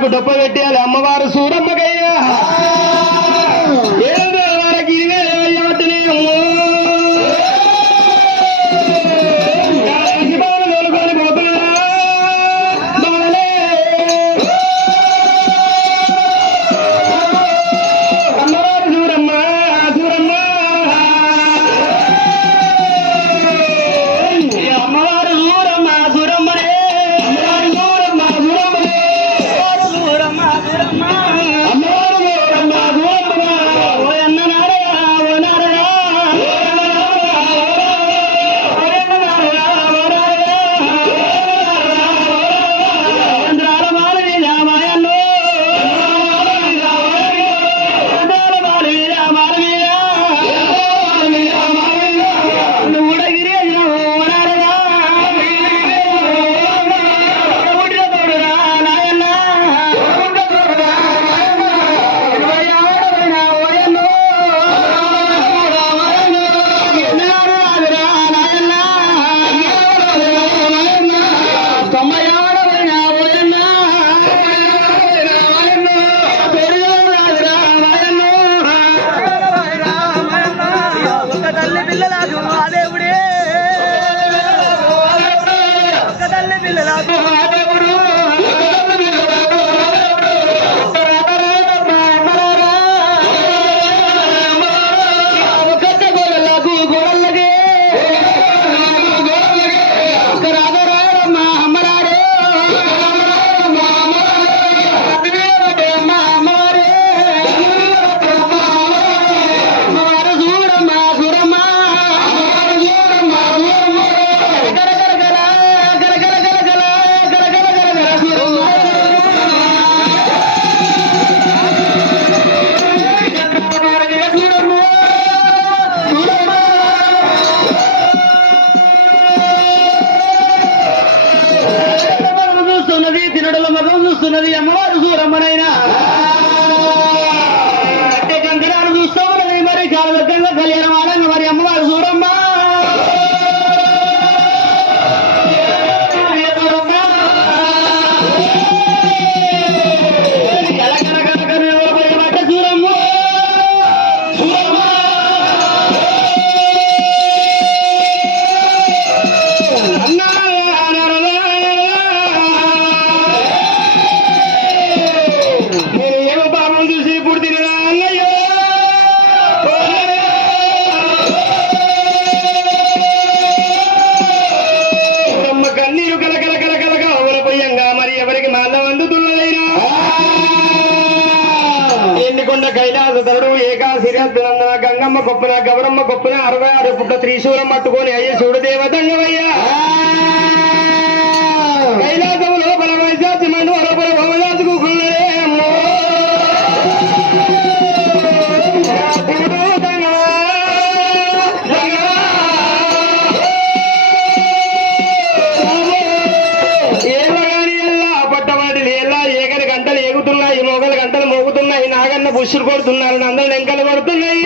నాకు డొప్ప పెట్టేయాలి అమ్మవారు సూరమ్మకయ్యా ఏదో వారికి ఇవే అయ్యవట్టిని తోలుకొని పోతున్నా అమ్మవారు సూరమ్మ సూరమ్మ అమ్మవారు సూరమ్మ సూరమ్మనే చూస్తున్నది అమ్మవారు సూరమ్మనైనా అంటే కంకణాలు చూస్తూ ఉన్నది మరి కాలబద్ధంగా కళ్యాణం ఆడంగా మరి అమ్మవారు సూరమ్మ కైలాసరుడు ఏకాశిరద్దునందన గంగమ్మ గొప్పన గౌరమ్మ గొప్పన 66 పుట్ల త్రిశూలం పట్టుకొని అయ్యే శివుడు దేవతంగమయ్యా కైలాసం లోపల వైశాచి మండు అరపల భవజాతుకు బుష్సులు కొడుతున్నారు అందరూ లెంకలు కొడుతున్నాయి